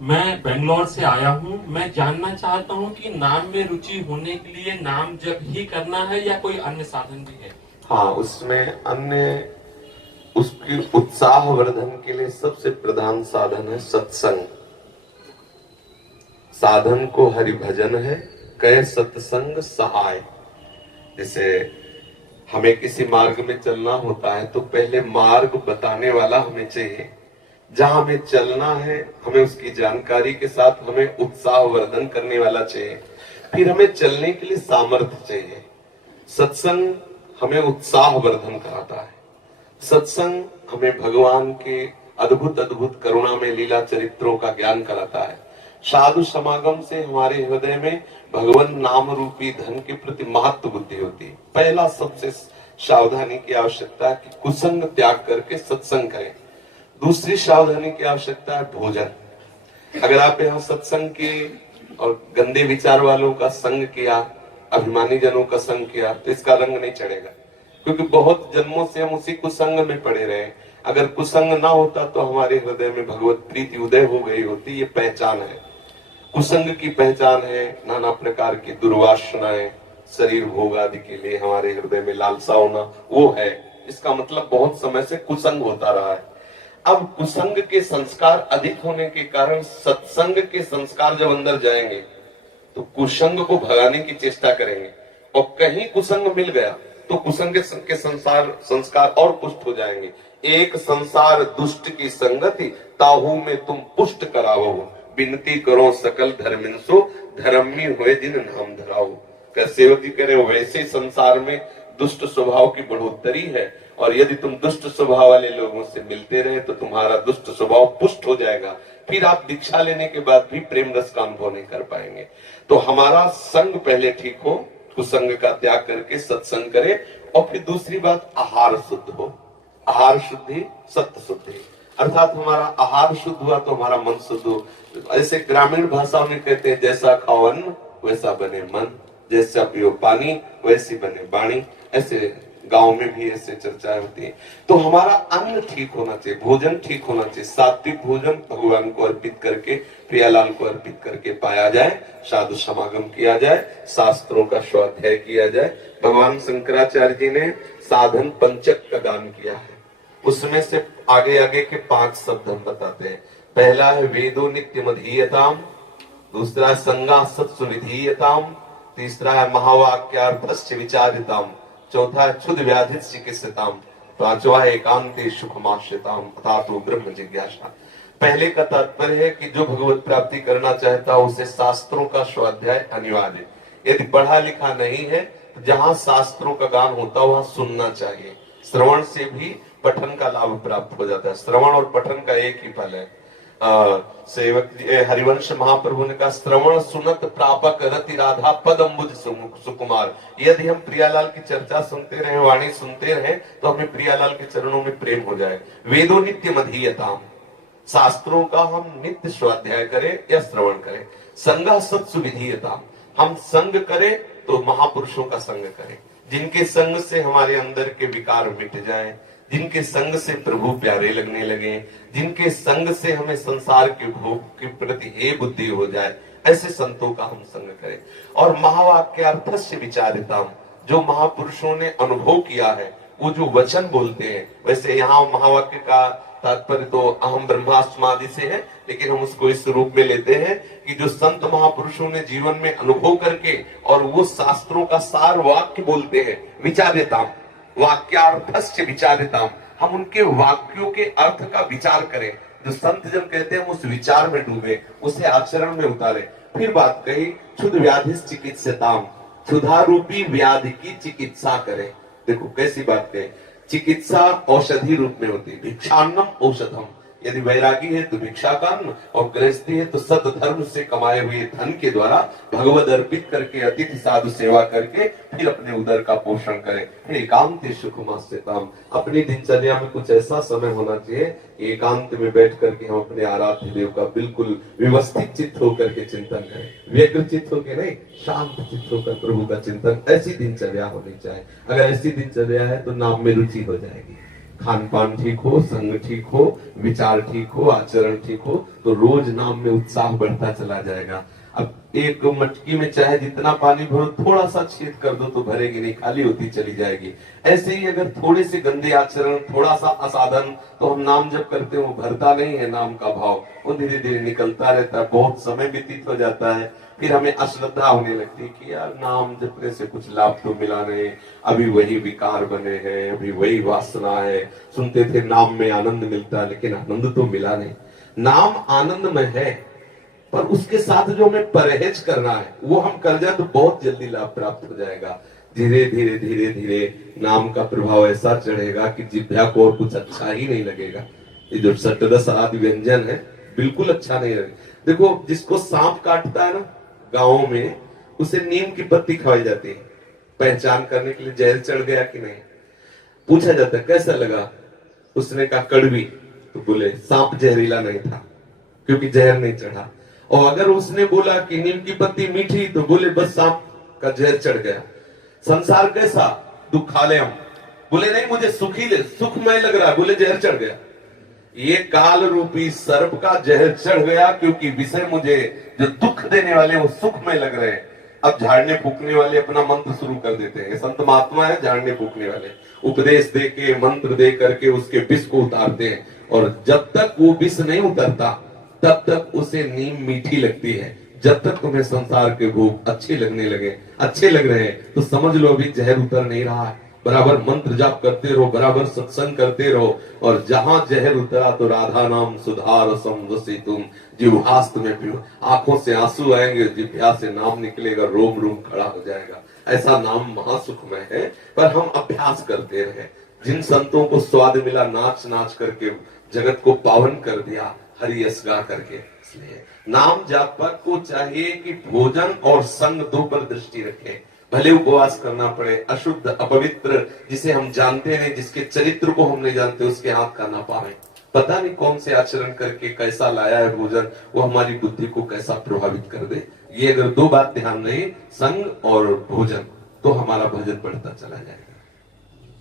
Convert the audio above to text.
मैं बेंगलोर से आया हूँ। मैं जानना चाहता हूँ कि नाम में रुचि होने के लिए नाम जप ही करना है या कोई अन्य साधन भी है। हाँ, उसमें अन्य उसकी उत्साह वर्धन के लिए सबसे प्रधान साधन है सत्संग। साधन को हरि भजन है, कह सत्संग सहाय। जैसे हमें किसी मार्ग में चलना होता है तो पहले मार्ग बताने वाला हमें चाहिए। जहां हमें चलना है हमें उसकी जानकारी के साथ हमें उत्साह वर्धन करने वाला चाहिए। फिर हमें चलने के लिए सामर्थ्य चाहिए। सत्संग हमें उत्साह वर्धन कराता है। सत्संग हमें भगवान के अद्भुत अद्भुत करुणा में लीला चरित्रों का ज्ञान कराता है। साधु समागम से हमारे हृदय में भगवान नाम रूपी धन के प्रति महत्व बुद्धि होती है। पहला सबसे सावधानी की आवश्यकता है कि कुसंग त्याग करके सत्संग करें। दूसरी सावधानी की आवश्यकता है भोजन। अगर आप यहाँ सत्संग की और गंदे विचार वालों का संग किया, अभिमानी जनों का संग किया, तो इसका रंग नहीं चढ़ेगा। क्योंकि बहुत जन्मों से हम उसी कुसंग में पड़े रहे। अगर कुसंग ना होता तो हमारे हृदय में भगवत प्रीति उदय हो गई होती। ये पहचान है। कुसंग की पहचान है नाना प्रकार की दुर्वासनाएं, शरीर भोग आदि के लिए हमारे हृदय में लालसा होना, वो है। इसका मतलब बहुत समय से कुसंग होता रहा है। अब कुसंग के संस्कार अधिक होने के कारण सत्संग के संस्कार जब अंदर जाएंगे तो कुसंग को भगाने की चेष्टा करेंगे। और कहीं कुसंग मिल गया तो कुसंग के संस्कार और पुष्ट हो जाएंगे। एक संसार दुष्ट की संगति, ताहू में तुम पुष्ट करावो। विनती करो सकल धर्मिंसो, धर्मी हुए दिन नाम धराओ। कर सेवक जी कह रहे हो वैसे संसार में दुष्ट स्वभाव की बढ़ोतरी है, और यदि तुम दुष्ट स्वभाव वाले लोगों से मिलते रहे तो तुम्हारा दुष्ट स्वभाव पुष्ट हो जाएगा। फिर आप दीक्षा लेने के बाद भी प्रेम रस का अनुभव नहीं कर पाएंगे। तो हमारा संग पहले ठीक हो, कुसंग का त्याग करके सत्संग करे। और फिर दूसरी बात, आहार शुद्ध हो। आहार शुद्धि सत्य शुद्धि, अर्थात हमारा आहार शुद्ध हुआ तो हमारा मन शुद्ध हो। ऐसे ग्रामीण भाषाओं में कहते हैं, जैसा खाओ अन्न वैसा बने मन, जैसा पियो पानी वैसी बने वाणी। ऐसे गांव में भी ऐसे चर्चाएं होती है। तो हमारा अन्न ठीक होना चाहिए, भोजन ठीक होना चाहिए। सात्विक भोजन भगवान को अर्पित करके, प्रियालाल को अर्पित करके पाया जाए। साधु समागम किया जाए, शास्त्रों का स्वाध्याय किया जाए। भगवान शंकराचार्य जी ने साधन पंचक का दान किया है। उसमें से आगे आगे के 5 शब्द हम बताते हैं। पहला है वेदो नित्य मधीयताम, दूसरा है संगा सत्सु निधीयताम, तीसरा है महावाक्यार्थस्य विचारिताम, चौथा है क्षुद व्याधित चिकित्सिताम, पांचवा है एकांते सुखमाश्रिताम अथातो ब्रह्म जिज्ञासा। पहले का तात्पर्य है कि जो भगवत प्राप्ति करना चाहता है उसे शास्त्रों का स्वाध्याय अनिवार्य। यदि पढ़ा लिखा नहीं है तो जहां शास्त्रों का गान होता है वहां सुनना चाहिए। श्रवण से भी पठन का लाभ प्राप्त हो जाता है। श्रवण और पठन का एक ही फल है। सेवक हरिवंश महाप्रभु ने कहा, श्रवण सुनत प्रापक रति राधा पद अम्बुज सुकुमार। यदि हम प्रियालाल की चर्चा सुनते रहे, वाणी सुनते रहे, तो हमें प्रियालाल के चरणों में प्रेम हो जाए। वेदो नित्य मधीयताम, शास्त्रों का हम नित्य स्वाध्याय करें या श्रवण करें। संगा सत्सु विधीयताम, हम संग करें तो महापुरुषों का संग करें, जिनके संग से हमारे अंदर के विकार मिट जाएं, जिनके संग से प्रभु प्यारे लगने लगे, जिनके संग से हमें संसार के भोग के प्रति हे बुद्धि हो जाए, ऐसे संतों का हम संग करें। और महावाक्यार्थस्य विचारिताम, जो महापुरुषों ने अनुभव किया है, वो जो वचन बोलते हैं। वैसे यहाँ महावाक्य का तात्पर्य तो अहम ब्रह्मास्मादि से है, लेकिन हम उसको इस रूप में लेते हैं कि जो संत महापुरुषों ने जीवन में अनुभव करके और वो शास्त्रों का सार वाक्य बोलते हैं, विचारिताम वाक्यार्थस्य विचारिताम, हम उनके वाक्यों के अर्थ का विचार करें। जो संत जन कहते हैं उस विचार में डूबे, उसे आचरण में उतारे। फिर बात कही क्षुद व्याधि चिकित्सिताम, क्षुधा रूपी व्याधि की चिकित्सा करें। देखो कैसी बात है, चिकित्सा औषधि रूप में होती है। भिक्षान्नम औषधम, यदि वैरागी है तो भिक्षा का अन्न, और गृहस्थी है तो सत धर्म से कमाए हुए धन के द्वारा भगवद अर्पित करके अतिथि साधु सेवा करके फिर अपने उदर का पोषण करें। फिर एकांत सुखमास्यताम, अपनी दिनचर्या में कुछ ऐसा समय होना चाहिए एकांत में बैठ करके हम अपने आराध्य देव का बिल्कुल व्यवस्थित चित्त होकर के चिंतन करें। व्यग्र चित्त होकर नहीं, शांत चित्त होकर प्रभु का चिंतन। ऐसी दिनचर्या होनी चाहिए। अगर ऐसी दिनचर्या है तो नाम में रुचि हो जाएगी। खान पान ठीक हो, संग ठीक हो, विचार ठीक हो, आचरण ठीक हो, तो रोज नाम में उत्साह बढ़ता चला जाएगा। अब एक मटकी में चाहे जितना पानी भरो, थोड़ा सा छेद कर दो तो भरेगी नहीं, खाली होती चली जाएगी। ऐसे ही अगर थोड़े से गंदे आचरण, थोड़ा सा असाधन, तो हम नाम जब करते हैं वो भरता नहीं है नाम का भाव, वो धीरे धीरे निकलता रहता है। बहुत समय व्यतीत हो जाता है, फिर हमें अश्रद्धा होने लगती है कि यार नाम जपने से कुछ लाभ तो मिला नहीं, अभी वही विकार बने हैं, अभी वही वासना है। सुनते थे नाम में आनंद मिलता है, लेकिन आनंद तो मिला नहीं। नाम आनंद में है, पर उसके साथ जो हमें परहेज करना है वो हम कर जाए तो बहुत जल्दी लाभ प्राप्त हो जाएगा। धीरे धीरे धीरे धीरे नाम का प्रभाव ऐसा चढ़ेगा कि जिह्वा को और कुछ अच्छा ही नहीं लगेगा। ये जो षट्रस आदि व्यंजन है बिल्कुल अच्छा नहीं लगेगा। देखो, जिसको सांप काटता है ना गाँव में, उसे नीम की पत्ती खवाई जाती है पहचान करने के लिए, जहर चढ़ गया कि नहीं। पूछा जाता है कैसा लगा, उसने कहा कड़वी, तो बोले सांप जहरीला नहीं था क्योंकि जहर नहीं चढ़ा। और अगर उसने बोला कि नीम की पत्ती मीठी, तो बोले बस सांप का जहर चढ़ गया। संसार कैसा, दुखालयम, बोले नहीं मुझे सुखी सुखमय लग रहा है, बोले जहर चढ़ गया। ये काल रूपी सर्प का जहर चढ़ गया, क्योंकि विषय मुझे जो दुख देने वाले वो सुखमय लग रहे हैं। अब झाड़ने फूकने वाले अपना मंत्र शुरू कर देते हैं। संत महात्मा है झाड़ने फूकने वाले, उपदेश दे के, मंत्र दे करके उसके विष को उतारते हैं। और जब तक वो विष नहीं उतरता तब तक उसे नीम मीठी लगती है। जब तक तुम्हें संसार के भोग अच्छे लग रहे हैं, तो समझ लो अभी जहर उतर नहीं रहा है। बराबर मंत्र जाप करते रहो, बराबर सत्संग करते रहो, और जहां जहर उतरा तो राधा नाम सुधार तुम जिह्वास्त में पियो। आंखों से आंसू आएंगे, जिह्वा से नाम निकलेगा, रोम रोम खड़ा हो जाएगा। ऐसा नाम महासुखमय है, पर हम अभ्यास करते रहे। जिन संतों को स्वाद मिला नाच नाच करके जगत को पावन कर दिया, हरि यश गा करके, इसलिए नाम जापक को चाहिए कि भोजन और संग दो पर दृष्टि रखे। भले उपवास करना पड़े, अशुद्ध अपवित्र जिसे हम जानते नहीं, जिसके चरित्र को हम नहीं जानते, उसके हाथ का ना पावे। पता नहीं कौन से आचरण करके कैसा लाया है भोजन, वो हमारी बुद्धि को कैसा प्रभावित कर दे। ये अगर दो बात ध्यान रहे, संग और भोजन, तो हमारा भजन बढ़ता चला जाएगा।